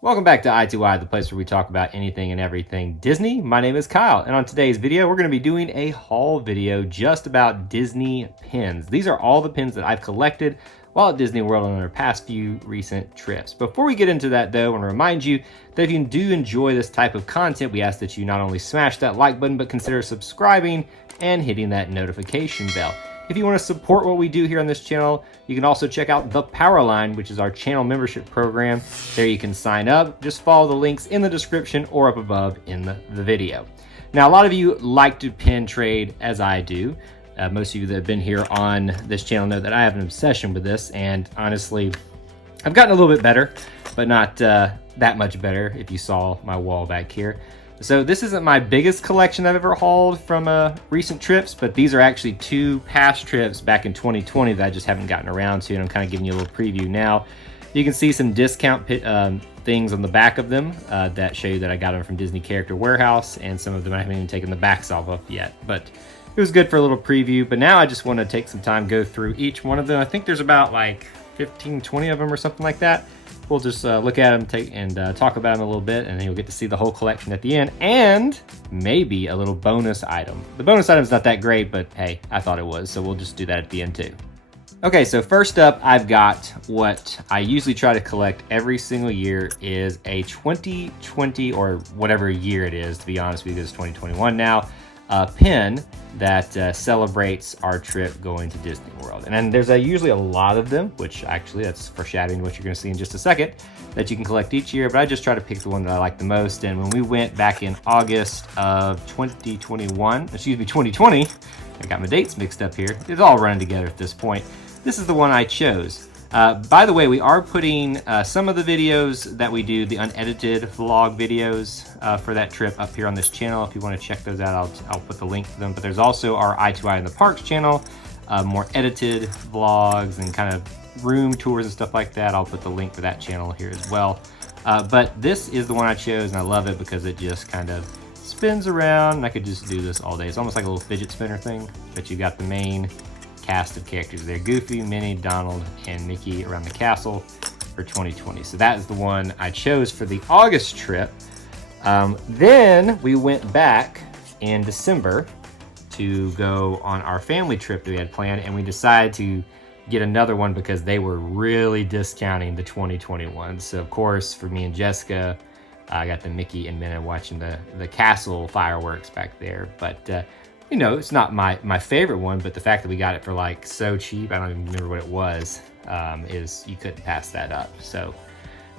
Welcome back to I2I, the place where we talk about anything and everything Disney. My name is Kyle, and on today's video, we're going to be doing a haul video just about Disney pins. These are all the pins that I've collected while at Disney World on our past few recent trips. Before we get into that, though, I want to remind you that if you do enjoy this type of content, we ask that you not only smash that like button, but consider subscribing and hitting that notification bell. If you want to support what we do here on this channel, you can also check out the Powerline, which is our channel membership program. There you can sign up. Just follow the links in the description or up above in the video. Now, a lot of you like to pin trade as I do. Most of you that have been here on this channel know that I have an obsession with this, and honestly, I've gotten a little bit better, but not that much better if you saw my wall back here. So this isn't my biggest collection I've ever hauled from recent trips, but these are actually two past trips back in 2020 that I just haven't gotten around to, and I'm kind of giving you a little preview now. You can see some discount things on the back of them that show you that I got them from Disney Character Warehouse, and some of them I haven't even taken the backs off of yet, but it was good for a little preview. But now I just want to take some time, go through each one of them. I think there's about like 15, 20 of them or something like that. We'll just look at them and talk about them a little bit, and then you'll get to see the whole collection at the end, and maybe a little bonus item. The bonus item's not that great, but hey, I thought it was, so we'll just do that at the end too. Okay, so first up, I've got what I usually try to collect every single year is a 2020, or whatever year it is, to be honest with you, it's 2021 now, pin that celebrates our trip going to Disney World. And then there's usually a lot of them, which actually that's foreshadowing what you're going to see in just a second, that you can collect each year, but I just try to pick the one that I like the most. And when we went back in August of 2020, I got my dates mixed up here. It's all running together at this point. This is the one I chose. By the way, we are putting some of the videos that we do, the unedited vlog videos for that trip up here on this channel. If you want to check those out, I'll put the link to them. But there's also our I2I in the Parks channel, more edited vlogs and kind of room tours and stuff like that. I'll put the link to that channel here as well. But this is the one I chose, and I love it because it just kind of spins around, and I could just do this all day. It's almost like a little fidget spinner thing, but you've got the main cast of characters there: Goofy, Minnie, Donald, and Mickey around the castle for 2020. So that is the one I chose for the August trip. Then we went back in December to go on our family trip that we had planned, and we decided to get another one because they were really discounting the 2021. So of course, for me and Jessica, I got the Mickey and Minnie watching the castle fireworks back there. But you know, it's not my favorite one, but the fact that we got it for like so cheap, I don't even remember what it was, is you couldn't pass that up. So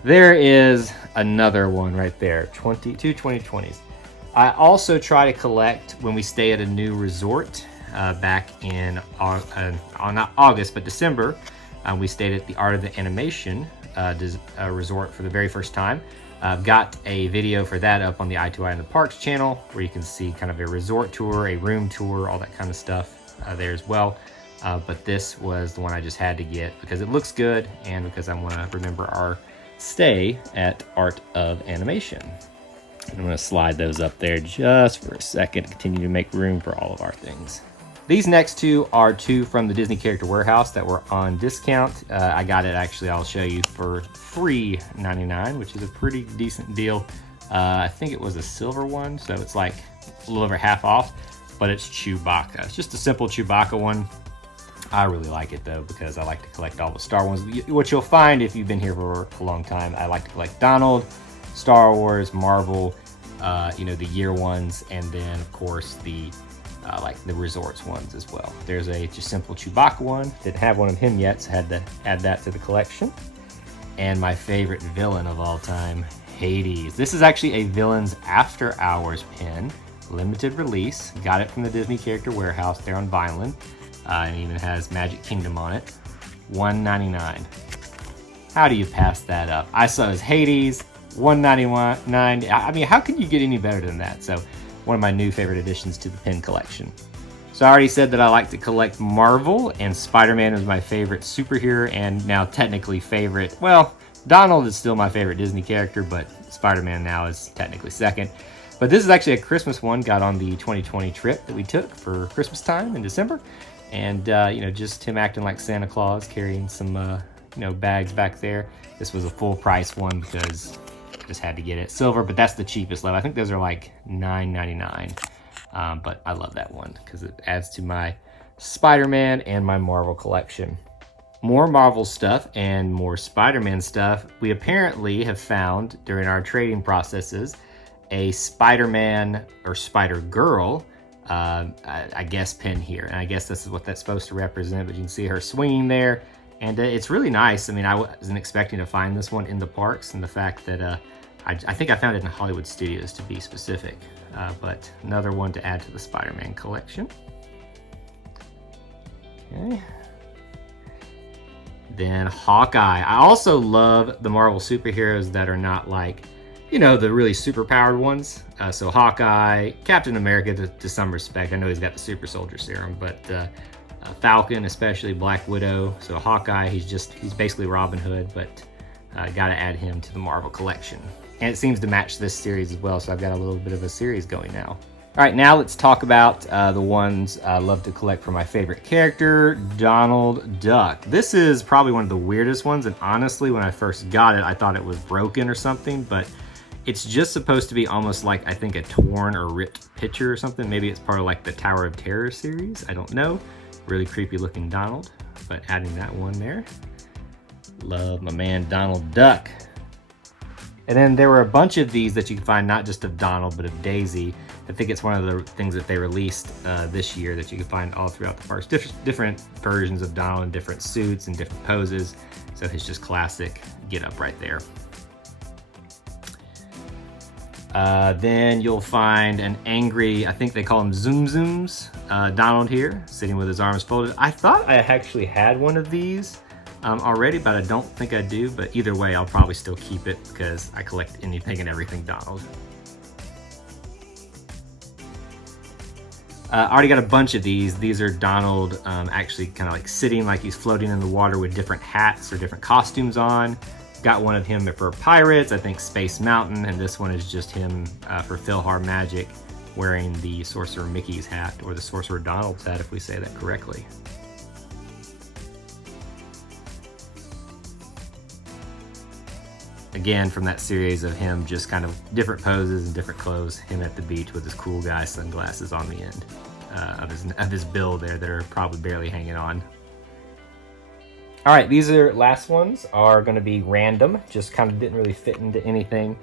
there is another one right there, two 2020s. I also try to collect when we stay at a new resort back in, not August, but December. We stayed at the Art of the Animation resort for the very first time. I've got a video for that up on the I2I in the Parks channel, where you can see kind of a resort tour, a room tour, all that kind of stuff there as well. But this was the one I just had to get because it looks good and because I want to remember our stay at Art of Animation. I'm going to slide those up there just for a second to continue to make room for all of our things. These next two are two from the Disney Character Warehouse that were on discount. I got it, actually, I'll show you, for $3.99, which is a pretty decent deal. I think it was a silver one, so it's like a little over half off, but it's Chewbacca. It's just a simple Chewbacca one. I really like it, though, because I like to collect all the Star Wars. What you'll find if you've been here for a long time, I like to collect Donald, Star Wars, Marvel, you know, the year ones, and then, of course, the like the resorts ones as well. There's a just simple Chewbacca one. Didn't have one of him yet, so had to add that to the collection. And my favorite villain of all time, Hades. This is actually a Villains After Hours pin, limited release. Got it from the Disney Character Warehouse there on Vineland. And it even has Magic Kingdom on it. $1.99. How do you pass that up? I saw it as Hades, $1.99. I mean, how can you get any better than that? So one of my new favorite additions to the pin collection. So I already said that I like to collect Marvel, and Spider-Man is my favorite superhero, and now technically favorite. Well, Donald is still my favorite Disney character, but Spider-Man now is technically second. But this is actually a Christmas one, got on the 2020 trip that we took for Christmas time in December. And, you know, just him acting like Santa Claus, carrying some, you know, bags back there. This was a full price one because just had to get it. Silver, but that's the cheapest level. I think those are like $9.99. But I love that one because it adds to my Spider-Man and my Marvel collection. More Marvel stuff and more Spider-Man stuff. We apparently have found during our trading processes a Spider-Man or Spider-Girl, I guess, pin here. And I guess this is what that's supposed to represent, but you can see her swinging there. And it's really nice. I mean, I wasn't expecting to find this one in the parks, and the fact that I think I found it in Hollywood Studios to be specific. But another one to add to the Spider-Man collection. Okay. Then Hawkeye. I also love the Marvel superheroes that are not like, you know, the really super powered ones. So Hawkeye, Captain America to some respect. I know he's got the super soldier serum, but Falcon, especially Black Widow. So Hawkeye, he's basically Robin Hood, but got to add him to the Marvel collection. And it seems to match this series as well, so I've got a little bit of a series going now. All right, now let's talk about the ones I love to collect for my favorite character, Donald Duck. This is probably one of the weirdest ones, and honestly, when I first got it, I thought it was broken or something, but it's just supposed to be almost like, I think, a torn or ripped picture or something. Maybe it's part of like the Tower of Terror series, I don't know. Really creepy looking Donald, but adding that one there. Love my man Donald Duck. And then there were a bunch of these that you can find, not just of Donald, but of Daisy. I think it's one of the things that they released this year that you can find all throughout the parks. Different versions of Donald in different suits and different poses. So his just classic get up right there. Then you'll find an angry, I think they call him Zoom Zooms, Donald here, sitting with his arms folded. I thought I actually had one of these already, but I don't think I do. But either way, I'll probably still keep it because I collect anything and everything Donald. I already got a bunch of these. These are Donald actually kind of like sitting like he's floating in the water with different hats or different costumes on. Got one of him for Pirates, I think Space Mountain, and this one is just him for PhilharMagic wearing the Sorcerer Mickey's hat, or the Sorcerer Donald's hat if we say that correctly. Again, from that series of him just kind of different poses and different clothes, him at the beach with his cool guy sunglasses on the end of his bill there that are probably barely hanging on. All right, these last ones are going to be random, just kind of didn't really fit into anything,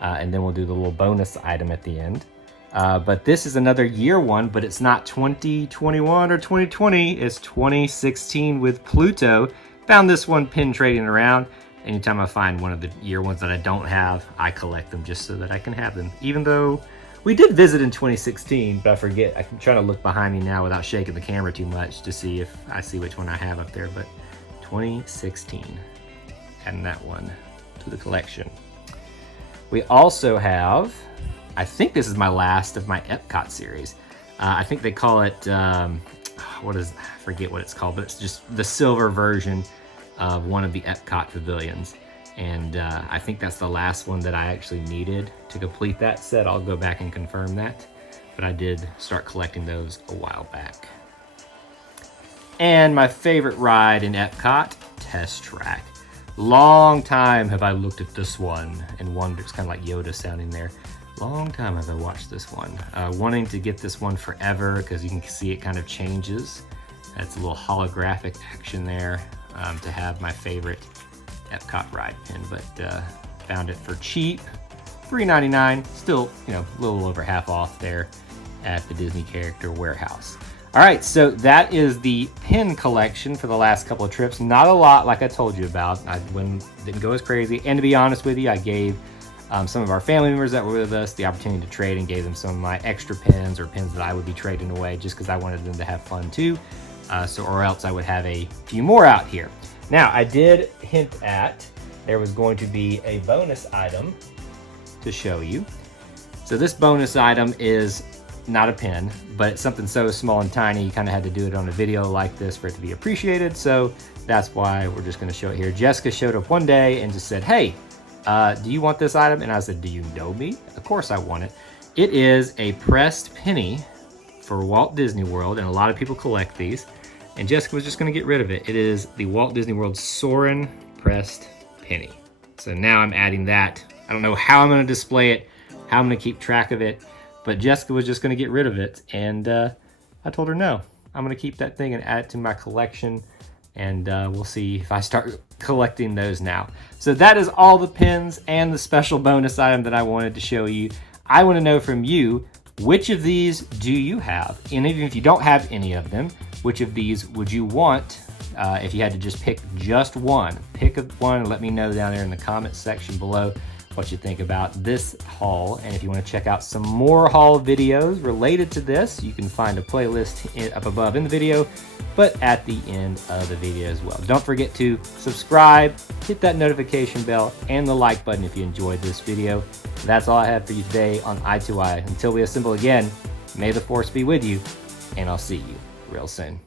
and then we'll do the little bonus item at the end. But this is another year one, but it's not 2021 or 2020, it's 2016 with Pluto. Found this one pin trading around. Anytime I find one of the year ones that I don't have, I collect them just so that I can have them. Even though we did visit in 2016, but I forget. I'm trying to look behind me now without shaking the camera too much to see if I see which one I have up there. But 2016, adding that one to the collection. We also have, I think this is my last of my Epcot series. I think they call it, I forget what it's called, but it's just the silver version of one of the Epcot pavilions. And I think that's the last one that I actually needed to complete that set. I'll go back and confirm that, but I did start collecting those a while back. And my favorite ride in Epcot, Test Track. Long time have I looked at this one and wondered, it's kind of like Yoda sounding there. Long time have I watched this one. Wanting to get this one forever because you can see it kind of changes. That's a little holographic action there. To have my favorite Epcot ride pin, but found it for cheap, $3.99, still, you know, a little over half off there at the Disney Character Warehouse. All right, so that is the pin collection for the last couple of trips. Not a lot, like I told you about. I didn't go as crazy, and to be honest with you, I gave some of our family members that were with us the opportunity to trade and gave them some of my extra pins or pins that I would be trading away just because I wanted them to have fun too. Or else I would have a few more out here. Now, I did hint at there was going to be a bonus item to show you. So this bonus item is not a pin, but it's something so small and tiny, you kind of had to do it on a video like this for it to be appreciated. So that's why we're just going to show it here. Jessica showed up one day and just said, hey, do you want this item? And I said, do you know me? Of course I want it. It is a pressed penny for Walt Disney World, and a lot of people collect these. And Jessica was just going to get rid of it. It is the Walt Disney World Soarin' pressed penny. So now I'm adding that I don't know how I'm going to display it, how I'm going to keep track of it, but Jessica was just going to get rid of it, and I told her no. I'm going to keep that thing and add it to my collection, and we'll see if I start collecting those now. So that is all the pins and the special bonus item that I wanted to show you. I want to know from you, which of these do you have? And even if you don't have any of them, which of these would you want if you had to just pick just one? Pick one and let me know down there in the comments section below what you think about this haul. And if you want to check out some more haul videos related to this, you can find a playlist up above in the video, but at the end of the video as well. Don't forget to subscribe, hit that notification bell, and the like button if you enjoyed this video. That's all I have for you today on Eye to Eye. Until we assemble again, may the force be with you, and I'll see you real soon.